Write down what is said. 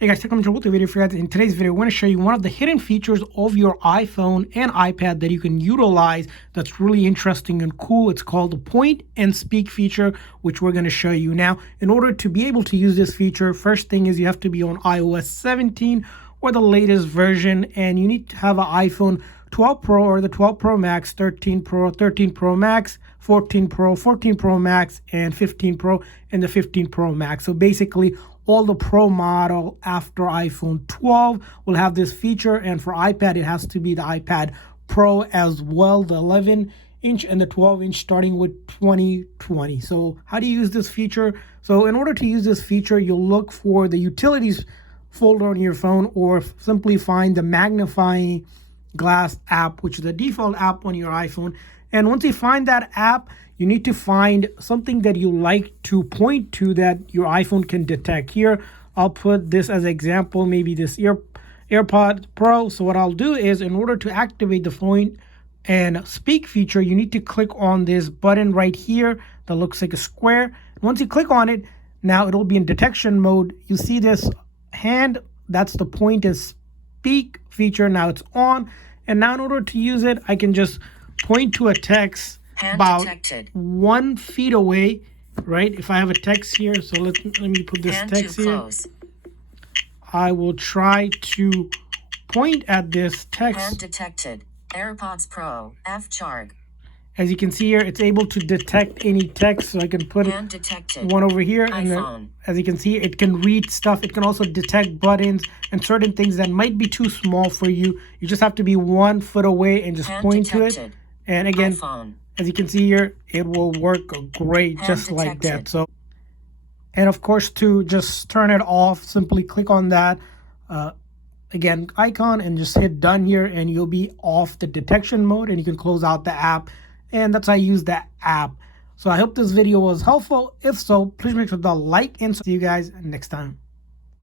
Hey guys, Technomentary with the video for you guys. In today's video, I want to show you one of the hidden features of your iPhone and iPad that you can utilize that's really interesting and cool. It's called the point and speak feature, which we're going to show you now. In order to be able to use this feature, first thing is you have to be on iOS 17 or the latest version, and you need to have an iPhone 12 Pro or the 12 Pro Max, 13 Pro, 13 Pro Max, 14 Pro, 14 Pro Max, and 15 Pro, and the 15 Pro Max. So basically, all the Pro model after iPhone 12 will have this feature, and for iPad, it has to be the iPad Pro as well, the 11-inch and the 12-inch starting with 2020. So how do you use this feature? So in order to use this feature, you'll look for the utilities folder on your phone, or simply find the magnifying glass app, which is the default app on your iPhone. And once you find that app, you need to find something that you like to point to that your iPhone can detect. Here, I'll put this as an example, maybe this AirPod Pro. So what I'll do is, in order to activate the point and speak feature, you need to click on this button right here that looks like a square. Once you click on it, now it'll be in detection mode. You see this hand, that's the point and speak feature. Now it's on. And now in order to use it, I can just point to a text about 1 feet away, right? If I have a text here, so let me put this text here. I will try to point at this text. Hand detected. AirPods Pro. F-Charg. As you can see here, it's able to detect any text, so I can put one over here. And then, as you can see, it can read stuff. It can also detect buttons and certain things that might be too small for you. You just have to be 1 foot away and just point to it. And again, as you can see here, it will work great just like that. So, and of course, to just turn it off, simply click on that again icon and just hit done here, and you'll be off the detection mode, and you can close out the app. And that's how I use that app. So I hope this video was helpful. If so, please make sure to like and see you guys next time.